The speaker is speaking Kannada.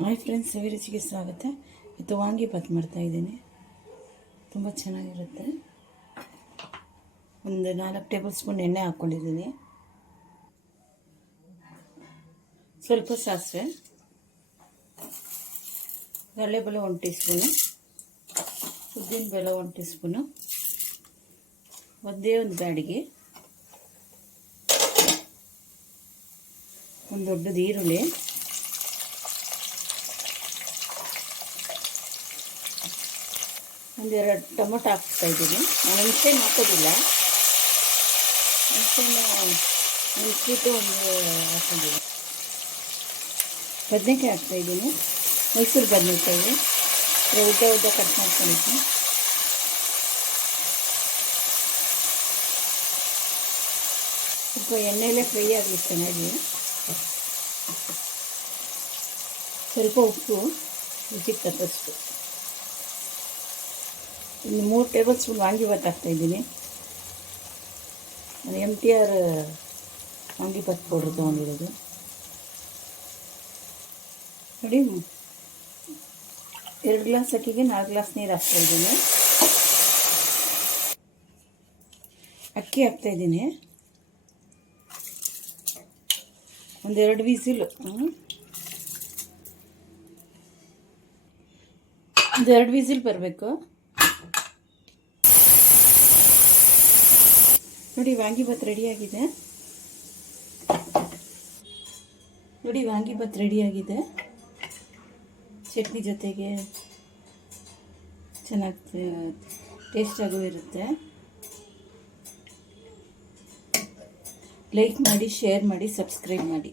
ಹಾಯ್ ಫ್ರೆಂಡ್ಸ್, ಸವಿರುಚಿಗೆ ಸ್ವಾಗತ. ಇದು ವಾಂಗಿಬಾತ್ ಮಾಡ್ತಾಯಿದ್ದೀನಿ. ತುಂಬ ಚೆನ್ನಾಗಿರುತ್ತೆ. ಒಂದು 4 ಟೇಬಲ್ ಸ್ಪೂನ್ ಎಣ್ಣೆ ಹಾಕ್ಕೊಂಡಿದ್ದೀನಿ. ಸ್ವಲ್ಪ ಸಾಸಿವೆ, ಕಡಲೆಬೇಳೆ 1 ಟೀ ಸ್ಪೂನು, ಉದ್ದಿನಬೇಳೆ 1 ಟೀ ಸ್ಪೂನು, ಒಂದೇ ಒಂದು ಬ್ಯಾಡಿಗೆ, ಒಂದು ದೊಡ್ಡದು ಈರುಳ್ಳಿ, ಒಂದೆರಡು ಟೊಮೊಟೊ ಹಾಕ್ತಾಯಿದ್ದೀನಿ. ನಾನು ಹುಣಸೆಹಣ್ಣು ಹಾಕೋದಿಲ್ಲ, ಹುಣಸೆಹಣ್ಣು ನೆನೆಸ್ಬಿಟ್ಟು ಒಂದು ಹಾಕೊಂಡಿದ್ದೀನಿ. ಬದನೆಕಾಯಿ ಹಾಕ್ತಾಯಿದ್ದೀನಿ, ಮೈಸೂರು ಬದನೆಕಾಯಿ ಉದ್ದ ಕಟ್ ಮಾಡ್ಕೊಂಡಿದ್ದೀನಿ. ಸ್ವಲ್ಪ ಎಣ್ಣೆಯಲ್ಲೇ ಫ್ರೈ ಆಗಲಿ ಚೆನ್ನಾಗಿ. ಸ್ವಲ್ಪ ಉಪ್ಪು, ರುಚಿಗೆ ತಕ್ಕಷ್ಟು. ಇನ್ನು 3 ಟೇಬಲ್ ಸ್ಪೂನ್ ವಾಂಗಿಬಾತ್ ಹಾಕ್ತಾಯಿದ್ದೀನಿ. ನಾನು MTR ವಾಂಗಿಬಾತ್ ಪೌಡ್ರ್ ತೊಗೊಂಡಿರೋದು ನೋಡಿ. 2 ಗ್ಲಾಸ್ ಅಕ್ಕಿಗೆ 4 ಗ್ಲಾಸ್ ನೀರು ಹಾಕ್ತಾಯಿದ್ದೀನಿ. ಅಕ್ಕಿ ಹಾಕ್ತಾಯಿದ್ದೀನಿ. ಒಂದೆರಡು ವಿಸಿಲು, ಒಂದೆರಡು ವಿಸಿಲ್ ಬರಬೇಕು. ನೋಡಿ, ವಾಂಗಿಬಾತ್ ರೆಡಿಯಾಗಿದೆ. ನೋಡಿ, ವಾಂಗಿಬಾತ್ ರೆಡಿಯಾಗಿದೆ. ಚಟ್ನಿ ಜೊತೆಗೆ ಚೆನ್ನಾಗಿ ಟೇಸ್ಟಾಗೂ ಇರುತ್ತೆ. ಲೈಕ್ ಮಾಡಿ, ಶೇರ್ ಮಾಡಿ, ಸಬ್ಸ್ಕ್ರೈಬ್ ಮಾಡಿ.